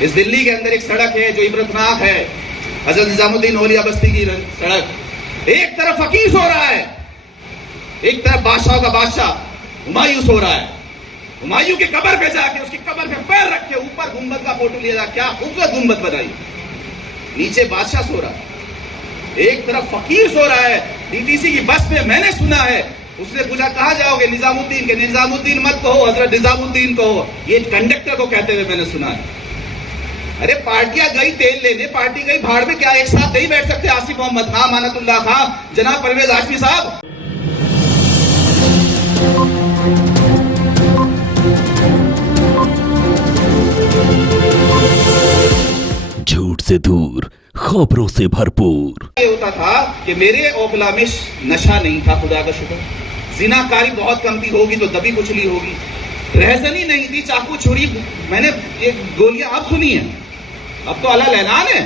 اس دلی کے اندر ایک سڑک ہے جو عبرتناک ہے، حضرت نظام الدین اولیاء بستی کی سڑک۔ ایک طرف فقیر سو رہا ہے، ایک طرف بادشاہ کا بادشاہ ہمایوں سو رہا ہے۔ ہمایوں کی قبر پہ جا کے اس کی قبر پہ پیر رکھ کے اوپر گنبد کا فوٹو لیا جا، کیا خوبصورت گنبد بنائی، نیچے بادشاہ سو رہا ہے، ایک طرف فقیر سو رہا ہے۔ ڈی ٹی سی کی بس میں میں نے سنا ہے، اس نے پوچھا کہاں جاؤ گے؟ نظام الدین کے۔ نظام الدین مت کہو، حضرت نظام الدین کہو، یہ کنڈکٹر کو کہتے ہوئے میں نے سنا ہے۔ ارے پارٹیاں گئی تیل لینے، پارٹی گئی بھاڑ میں، کیا ایک ساتھ نہیں بیٹھ سکتے؟ آصف محمد خان، امانت اللہ خان، جناب پرویز ہاشمی صاحب۔ جھوٹ سے دور، خبروں سے بھرپور۔ یہ ہوتا تھا کہ میرے اوکلا میں نشہ نہیں تھا، خدا کا شکر، زناکاری بہت کم تھی، ہوگی تو دبی کچلی ہوگی، رہزنی نہیں تھی، چاقو چھری، میں نے یہ گولیاں اب سنی ہیں، اب تو اللہ اعلان ہے۔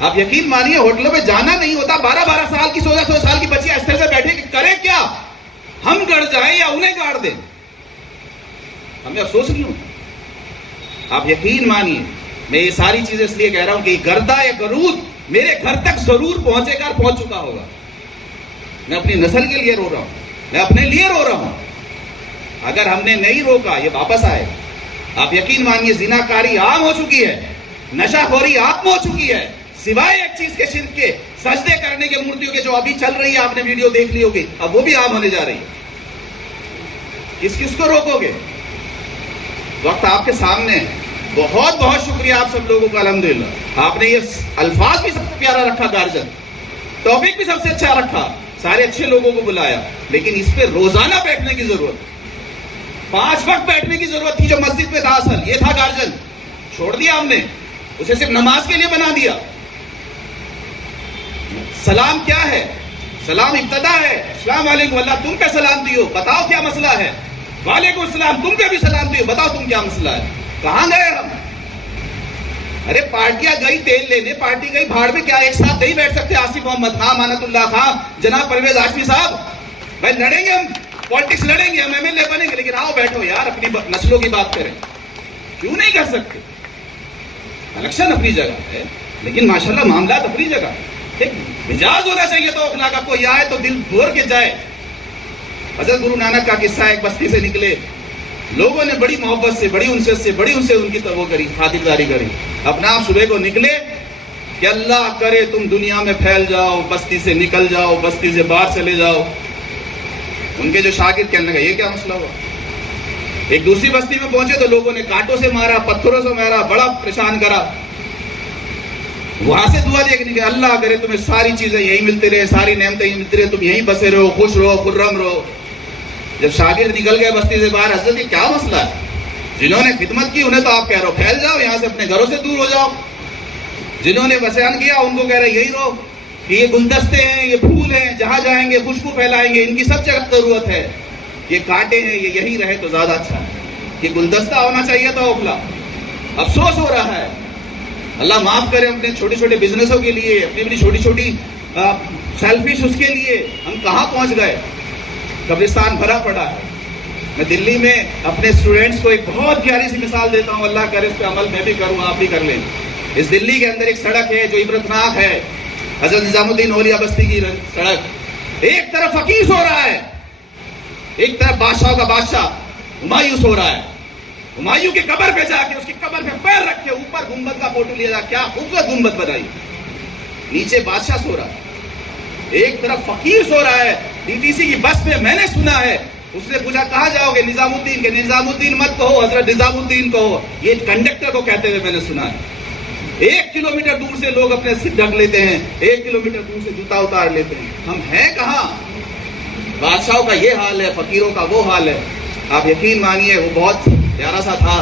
آپ یقین مانیے ہوٹلوں میں جانا نہیں ہوتا، 12 سال کی 16 سال کی بچی اس طرح سے بیٹھے کہ کرے کیا، ہم گڑ جائیں یا انہیں گاڑ دیں، ہمیں افسوس نہیں ہوتا۔ آپ یقین مانیے، میں یہ ساری چیزیں اس لیے کہہ رہا ہوں کہ گردہ یا گرود میرے گھر تک ضرور پہنچے گا، پہنچ چکا ہوگا۔ میں اپنی نسل کے لیے رو رہا ہوں، میں اپنے لیے رو رہا ہوں۔ اگر ہم نے نہیں روکا یہ واپس آئے۔ آپ یقین مانیے زناکاری عام ہو چکی ہے، نشہ خوری عام ہو چکی ہے، سوائے ایک چیز کے، شرک کے، سجدے کرنے کے، مورتیوں کے، جو ابھی چل رہی ہے، آپ نے ویڈیو دیکھ لی ہوگی، اب وہ بھی عام ہونے جا رہی ہے۔ کس کو روکو گے؟ وقت آپ کے سامنے ہے۔ بہت بہت شکریہ آپ سب لوگوں کا، الحمدللہ آپ نے یہ الفاظ بھی سب سے پیارا رکھا، گارجن توفیق بھی سب سے اچھا رکھا، سارے اچھے لوگوں کو بلایا، لیکن اس پہ روزانہ بیٹھنے کی ضرورت، 5 وقت بیٹھنے کی ضرورت تھی۔ جو مسجد میں تھا اصل یہ تھا گارجن، چھوڑ دیا ہم نے، اسے صرف نماز کے لیے بنا دیا۔ سلام کیا ہے؟ سلام ابتدا ہے، السلام علیکم، اللہ تم پہ سلام دیو، بتاؤ کیا مسئلہ ہے، وعلیکم السلام، تم پہ بھی سلام دیو، بتاؤ تم کیا مسئلہ ہے۔ کہاں گئے ہم؟ ارے پارٹیاں گئی تیل لینے، پارٹی گئی بھاڑ میں، کیا ایک ساتھ نہیں بیٹھ سکتے؟ آصف محمد خان، امانت اللہ خان، جناب پرویز ہاشمی صاحب۔ بھائی لڑیں گے ہم، پالیٹکس لڑیں گے، ہم ایم ایل اے بنیں گے، لیکن آؤ بیٹھو یار، اپنی نسلوں کی بات کریں، کیوں نہیں کر سکتے؟ الیکشن اپنی جگہ ہے، لیکن ماشاءاللہ معاملات اپنی جگہ، ایک مزاج ہونا چاہیے تو اخلاق کا، کوئی آئے تو دل بھور کے جائے۔ حضرت گرو نانک کا قصہ ہے، ایک بستی سے نکلے، لوگوں نے بڑی محبت سے، بڑی انست سے، بڑی ان سے ان کی وہ کری، خاطرداری کری۔ اپنا آپ صبح کو نکلے کہ اللہ کرے تم دنیا میں پھیل جاؤ، بستی سے نکل جاؤ، بستی سے باہر چلے جاؤ۔ ان کے جو شاگرد کہنے لگے یہ کیا مسئلہ ہوا؟ ایک دوسری بستی میں پہنچے تو لوگوں نے کانٹوں سے مارا، پتھروں سے مارا، بڑا پریشان کرا۔ وہاں سے دعا دے کہ اللہ کرے تمہیں ساری چیزیں یہی ملتی رہے، ساری نعمتیں یہی ملتی رہے، تم یہیں بسے رہو، خوش رہو، خرم رہو۔ جب شاگرد نکل گئے بستی سے باہر، حضرت یہ کیا مسئلہ ہے؟ جنہوں نے خدمت کی انہیں تو آپ کہہ رہے ہو پھیل جاؤ، یہاں سے اپنے گھروں سے دور ہو جاؤ۔ جنہوں نے بسیان کیا ان کو کہہ رہے یہی رہو، کہ یہ گلدستے ہیں، یہ پھول ہیں، جہاں جائیں گے خوشبو پھیلائیں گے، ان کی سب جگہ ضرورت ہے۔ یہ کانٹے ہیں، یہ یہی رہے تو زیادہ اچھا ہے۔ یہ گلدستہ ہونا چاہیے تھا اوکھلا۔ افسوس ہو رہا ہے، اللہ معاف کرے، اپنے چھوٹے چھوٹے بزنسوں کے لیے، اپنی اپنی چھوٹی چھوٹی سیلفش اس کے لیے ہم کہاں پہنچ گئے، قبرستان بھرا پڑا ہے۔ میں دلی میں اپنے اسٹوڈنٹس کو ایک بہت پیاری سی مثال دیتا ہوں، اللہ کرے اس پہ عمل میں بھی کروں، آپ بھی کر لیں۔ اس دلی کے اندر ایک سڑک ہے جو عبرتناک ہے، حضرت نظام الدین اولیاء بستی کی سڑک۔ ایک طرف فقیر سو رہا ہے، ایک طرف بادشاہ کا بادشاہ ہمایوں سو رہا ہے۔ ہمایوں کی قبر پہ جا کے اس کی قبر پہ پیر رکھ کے اوپر گنبد کا فوٹو لیا جا، کیا خوبصورت گنبد بنائی، نیچے بادشاہ سو رہا ہے، ایک طرف فقیر سو رہا ہے۔ ڈی ٹی سی کی بس میں میں نے سنا ہے، اس نے پوچھا کہاں جاؤ گے؟ نظام الدین کے۔ نظام الدین مت کہو، حضرت نظام الدین کہو، یہ کنڈکٹر کو کہتے ہوئے میں نے سنا ہے۔ 1 کلومیٹر دور سے لوگ اپنے سر ڈھک لیتے ہیں، 1 کلومیٹر دور سے جوتا اتار لیتے ہیں۔ ہم ہیں کہاں؟ بادشاہوں کا یہ حال ہے، فقیروں کا وہ حال ہے۔ آپ یقین مانیے وہ بہت پیارا سا تھا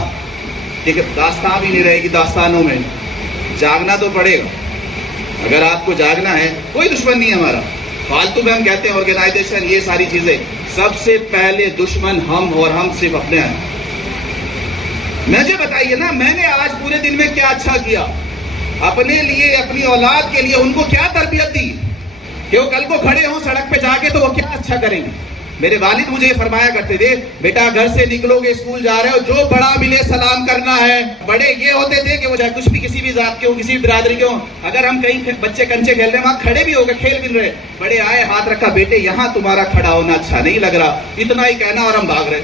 کہ داستان بھی نہیں رہے گی داستانوں میں، جاگنا تو پڑے گا۔ اگر آپ کو جاگنا ہے، کوئی دشمن نہیں ہے ہمارا، فالتو میں ہم کہتے ہیں آرگنائزیشن، یہ ساری چیزیں، سب سے پہلے دشمن ہم، اور ہم صرف اپنے ہیں۔ مجھے بتائیے نا، میں نے آج پورے دن میں کیا اچھا کیا اپنے لیے، اپنی اولاد کے لیے؟ ان کو کیا تربیت دی کہ وہ کل کو کھڑے ہوں سڑک پہ جا کے تو وہ کیا اچھا کریں گے؟ میرے والد مجھے یہ فرمایا کرتے تھے بیٹا گھر سے نکلو گے اسکول جا رہے ہو جو بڑا ملے سلام کرنا ہے. بڑے یہ ہوتے تھے کہ وہ چاہے کچھ بھی کسی بھی ذات کے ہو کسی بھی برادری کے ہو, اگر ہم کہیں بچے کنچے کھیل رہے ہیں وہاں کھڑے بھی ہو گئے کھیل بھی رہے, بڑے آئے ہاتھ رکھا بیٹے یہاں تمہارا کھڑا ہونا اچھا نہیں لگ رہا, اتنا ہی کہنا اور ہم بھاگ رہے.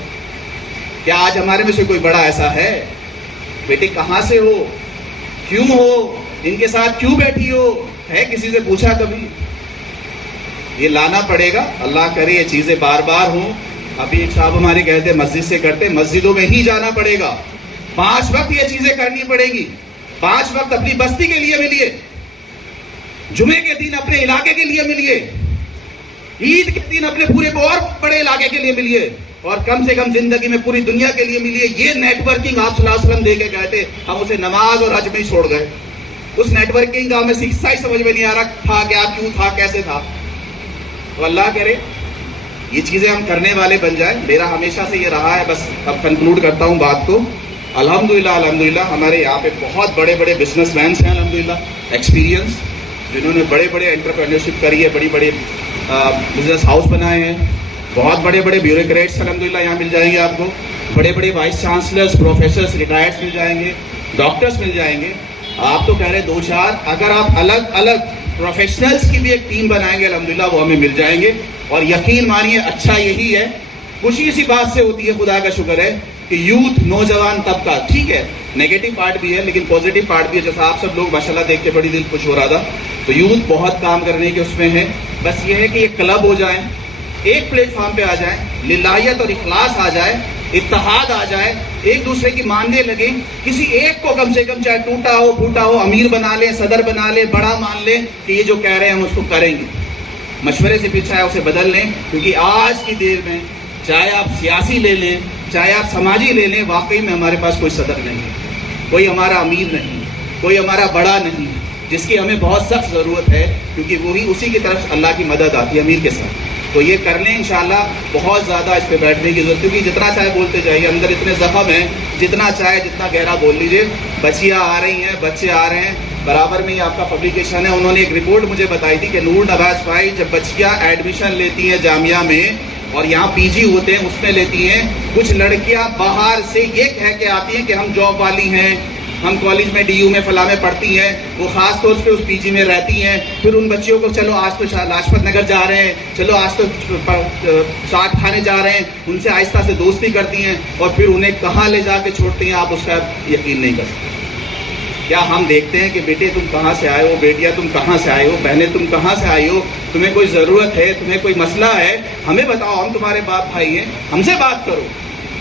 کیا آج ہمارے میں سے کوئی بڑا ایسا ہے؟ بیٹے کہاں سے ہو, کیوں ہو, ان کے ساتھ کیوں بیٹھی ہو, ہے کسی سے پوچھا کبھی؟ یہ لانا پڑے گا. اللہ کرے یہ چیزیں بار بار ہوں. ابھی ایک صاحب ہمارے کہتے مسجد سے کرتے, مسجدوں میں ہی جانا پڑے گا. 5 وقت یہ چیزیں کرنی پڑے گی. 5 وقت اپنی بستی کے لیے ملیے, جمعے کے دن اپنے علاقے کے لیے ملیے, عید کے دن اپنے پورے اور بڑے علاقے کے لیے ملیے, اور کم سے کم زندگی میں پوری دنیا کے لیے ملیے. یہ نیٹ ورکنگ آپ صلی اللہ علیہ وسلم دے کے گئے تھے, ہم اسے نماز اور حج میں ہی چھوڑ گئے. اس نیٹ ورکنگ کا ہمیں حصہ ہی سمجھ میں نہیں آ رہا تھا کیا, کیوں تھا, کیسے تھا. تو اللہ کرے یہ چیزیں ہم کرنے والے بن جائیں. میرا ہمیشہ سے یہ رہا ہے. بس اب کنکلوڈ کرتا ہوں بات کو. الحمدللہ ہمارے یہاں پہ بہت بڑے بڑے بزنس مینس ہیں الحمدللہ, ایکسپیرینس, جنہوں نے بڑے بڑے انٹرپرینورشپ کری ہے, بڑی بڑے بزنس ہاؤس بنائے ہیں. بہت بڑے بڑے بیوروکریٹس الحمدللہ یہاں مل جائیں گے آپ کو, بڑے بڑے وائس چانسلرس, پروفیسرس, ریٹائرڈس مل جائیں گے, ڈاکٹرس مل جائیں گے. آپ تو کہہ رہے 2-4, اگر آپ الگ الگ پروفیشنلز کی بھی ایک ٹیم بنائیں گے الحمدللہ وہ ہمیں مل جائیں گے. اور یقین مانیے اچھا یہی ہے, خوشی اسی بات سے ہوتی ہے, خدا کا شکر ہے کہ یوتھ, نوجوان طبقہ, ٹھیک ہے نیگیٹو پارٹ بھی ہے لیکن پازیٹیو پارٹ بھی ہے. جیسا آپ سب لوگ ماشاءاللہ دیکھ کے بڑی دل خوش ہو رہا تھا. تو یوتھ بہت کام کرنے کے اس میں ہے. بس یہ ہے کہ یہ کلب ہو جائیں, ایک پلیٹ فارم پہ آ جائیں, للہیت اور اخلاص آ جائے, اتحاد آ جائے, ایک دوسرے کی ماننے لگیں. کسی ایک کو کم سے کم چاہے ٹوٹا ہو پھوٹا ہو امیر بنا لیں, صدر بنا لیں, بڑا مان لیں کہ یہ جو کہہ رہے ہیں ہم اس کو کریں گے. مشورے سے پھر چاہے اسے بدل لیں, کیونکہ آج کی دیر میں چاہے آپ سیاسی لے لیں چاہے آپ سماجی لے لیں, واقعی میں ہمارے پاس کوئی صدر نہیں ہے, کوئی ہمارا امیر نہیں, کوئی ہمارا بڑا نہیں, جس کی ہمیں بہت سخت ضرورت ہے, کیونکہ وہی اسی کی طرف اللہ کی مدد آتی ہے امیر کے ساتھ. تو یہ کر لیں انشاءاللہ. بہت زیادہ اس پہ بیٹھنے کی ضرورت, کیونکہ جتنا چاہے بولتے جائیے, اندر اتنے زخم ہیں, جتنا چاہے جتنا گہرا بول لیجیے. بچیاں آ رہی ہیں, بچے آ رہے ہیں, برابر میں ہی آپ کا پبلیکیشن ہے. انہوں نے ایک رپورٹ مجھے بتائی تھی کہ نور نواز بھائی جب بچیاں ایڈمیشن لیتی ہیں جامعہ میں اور یہاں پی جی ہوتے ہیں اس میں لیتی ہیں, کچھ لڑکیاں باہر سے یہ کہہ کے آتی ہیں کہ ہم جاب والی ہیں, ہم کالج میں ڈی یو میں فلاں میں پڑھتی ہیں, وہ خاص طور پہ اس پی جی میں رہتی ہیں. پھر ان بچیوں کو چلو آج تو لاجپت نگر جا رہے ہیں, چلو آج تو ساگ کھانے جا رہے ہیں, ان سے آہستہ سے دوستی کرتی ہیں اور پھر انہیں کہاں لے جا کے چھوڑتی ہیں آپ اس کا یقین نہیں کر سکتے. کیا ہم دیکھتے ہیں کہ بیٹے تم کہاں سے آئے ہو, بیٹیاں تم کہاں سے آئے ہو, بہنیں تم کہاں سے آئی ہو, تمہیں کوئی ضرورت ہے, تمہیں کوئی مسئلہ ہے, ہمیں بتاؤ, ہم تمہارے باپ بھائی ہیں, ہم سے بات کرو.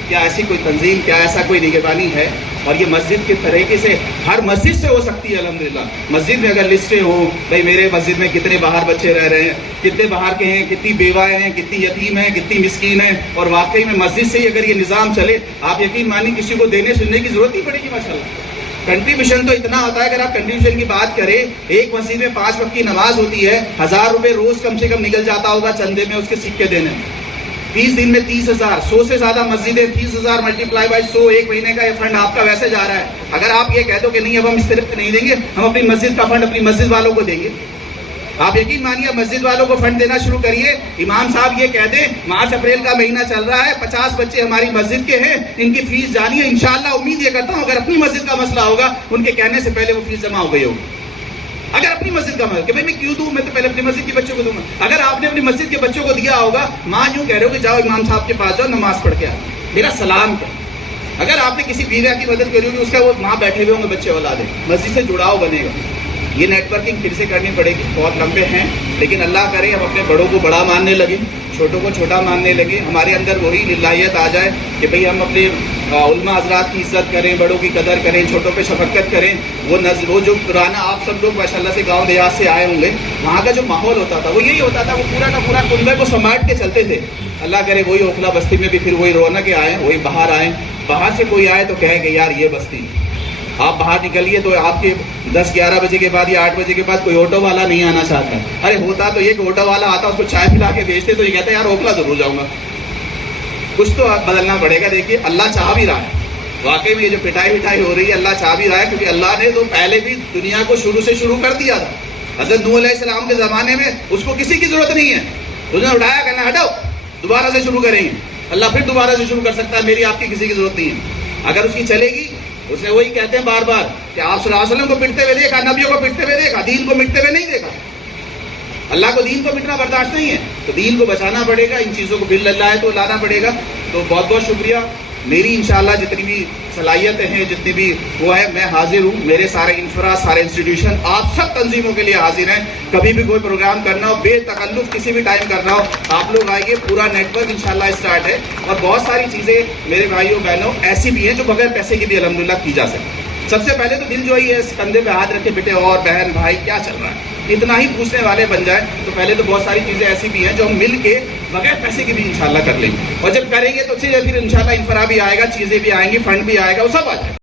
کیا ایسی کوئی تنظیم, کیا ایسا کوئی نگہبانی ہے؟ اور یہ مسجد کے طریقے سے ہر مسجد سے ہو سکتی ہے الحمدللہ. مسجد میں اگر لسٹیں ہوں, بھائی میرے مسجد میں کتنے باہر بچے رہ رہے ہیں, کتنے باہر کے ہیں, کتنی بیوائیں ہیں, کتنی یتیم ہیں, کتنی مسکین ہیں, اور واقعی میں مسجد سے ہی اگر یہ نظام چلے, آپ یقین مانیں کسی کو دینے سننے کی ضرورت نہیں پڑے گی ماشاءاللہ. کنٹریبیوشن تو اتنا ہوتا ہے, اگر آپ کنٹریبیوشن کی بات کریں, ایک مسجد میں 5 وقت کی نماز ہوتی ہے, 1000 روپے روز کم سے کم نکل جاتا ہوگا چندے میں اس کے سکے دینے میں. 30 دن میں 30,000, 100 سے زیادہ مسجدیں, 30,000 ملٹیپلائی بائی 100, ایک مہینے کا یہ فنڈ آپ کا ویسے جا رہا ہے. اگر آپ یہ کہہ دو کہ نہیں اب ہم اس طرح نہیں دیں گے, ہم اپنی مسجد کا فنڈ اپنی مسجد والوں کو دیں گے, آپ یقین مانیے مسجد والوں کو فنڈ دینا شروع کریے. امام صاحب یہ کہہ دیں مارچ اپریل کا مہینہ چل رہا ہے, 50 بچے ہماری مسجد کے ہیں, ان کی فیس جانی ہے. انشاءاللہ امید یہ کرتا ہوں اگر اپنی مسجد کا مسئلہ ہوگا, ان کے کہنے سے پہلے وہ فیس جمع ہو گئی ہوگی. اگر اپنی مسجد کا مسئلہ کہ بھائی میں کیوں دوں, میں تو پہلے اپنی مسجد کے بچوں کو دوں گا. اگر آپ نے اپنی مسجد کے بچوں کو دیا ہوگا, ماں یوں کہہ رہے ہو کہ جاؤ امام صاحب کے پاس جاؤ, نماز پڑھ کے آؤ, میرا سلام کیا. اگر آپ نے کسی بیوہ کی مدد کری ہوگی, اس کا وہ ماں بیٹھے ہوئے ہوں گے, بچے اولاد ہیں, مسجد سے جڑاؤ بنے گا. یہ نیٹ ورکنگ پھر سے کرنی پڑے گی, بہت لمبے ہیں, لیکن اللہ کرے ہم اپنے بڑوں کو بڑا ماننے لگیں, چھوٹوں کو چھوٹا ماننے لگیں. ہمارے اندر وہی للہیت آ جائے کہ بھئی ہم اپنے علماء حضرات کی عزت کریں, بڑوں کی قدر کریں, چھوٹوں پہ شفقت کریں. وہ جو پرانا, آپ سب لوگ ماشاءاللہ سے گاؤں دیہات سے آئے ہوں گے, وہاں کا جو ماحول ہوتا تھا وہ یہی ہوتا تھا, وہ پورا کا پورا کنبے کو سمیٹ کے چلتے تھے. اللہ کرے وہی اوکھلا بستی میں بھی پھر وہی رونقیں آئیں, وہی باہر آئیں. باہر سے کوئی آئے تو کہے کہ یار یہ بستی, آپ باہر نکلیے تو آپ کے 10-11 بجے کے بعد یا 8 بجے کے بعد کوئی آٹو والا نہیں آنا چاہتا. ارے ہوتا تو یہ کہ آٹو والا آتا, اس کو چائے پلا کے بیچتے تو یہ کہتا ہے یار اوکھلا ضرور جاؤں گا. کچھ تو بدلنا پڑے گا. دیکھیے اللہ چاہ بھی رہا ہے, واقعی میں یہ جو پٹائی وٹائی ہو رہی ہے اللہ چاہ بھی رہا ہے, کیونکہ اللہ نے تو پہلے بھی دنیا کو شروع سے شروع کر دیا تھا. حضرت نوح علیہ السلام کے زمانے میں اس کو کسی کی ضرورت نہیں ہے, انہوں نے اٹھایا, کہنا ہٹو, دوبارہ سے شروع کریں گے, اللہ پھر دوبارہ سے شروع کر سکتا ہے, میری آپ کی کسی کی ضرورت نہیں ہے. اگر اس کی چلے گی, اسے وہی کہتے ہیں بار بار کہ آپ صلی اللہ علیہ وسلم کو پٹتے ہوئے دیکھا, نبیوں کو پٹتے ہوئے دیکھا, دین کو مٹتے ہوئے نہیں دیکھا. اللہ کو دین کو مٹنا برداشت نہیں ہے, تو دین کو بچانا پڑے گا, ان چیزوں کو بل اللہ ہے تو لانا پڑے گا. تو بہت بہت شکریہ. میری انشاءاللہ جتنی بھی صلاحیتیں ہیں, جتنی بھی وہ ہے, میں حاضر ہوں. میرے سارے انفرا, سارے انسٹیٹیوشن, آپ سب تنظیموں کے لیے حاضر ہیں. کبھی بھی کوئی پروگرام کرنا ہو, بے تکلف کسی بھی ٹائم کرنا ہو, آپ لوگ آئیے. پورا نیٹ ورک انشاءاللہ اسٹارٹ ہے, اور بہت ساری چیزیں میرے بھائیوں بہنوں ایسی بھی ہیں جو بغیر پیسے کی بھی الحمدللہ کی جا سکتی. سب سے پہلے تو دل جو ہی ہے, کندھے پہ ہاتھ رکھے بیٹے اور بہن بھائی کیا چل رہا ہے, اتنا ہی پوچھنے والے بن جائیں. تو پہلے تو بہت ساری چیزیں ایسی بھی ہیں جو ہم مل کے بغیر پیسے کی بھی انشاءاللہ کر لیں گے, اور جب کریں گے تو پھر انشاءاللہ انفرا بھی آئے گا, چیزیں بھی آئیں گی, فنڈ بھی آئے گا, وہ سب آ جائے گا.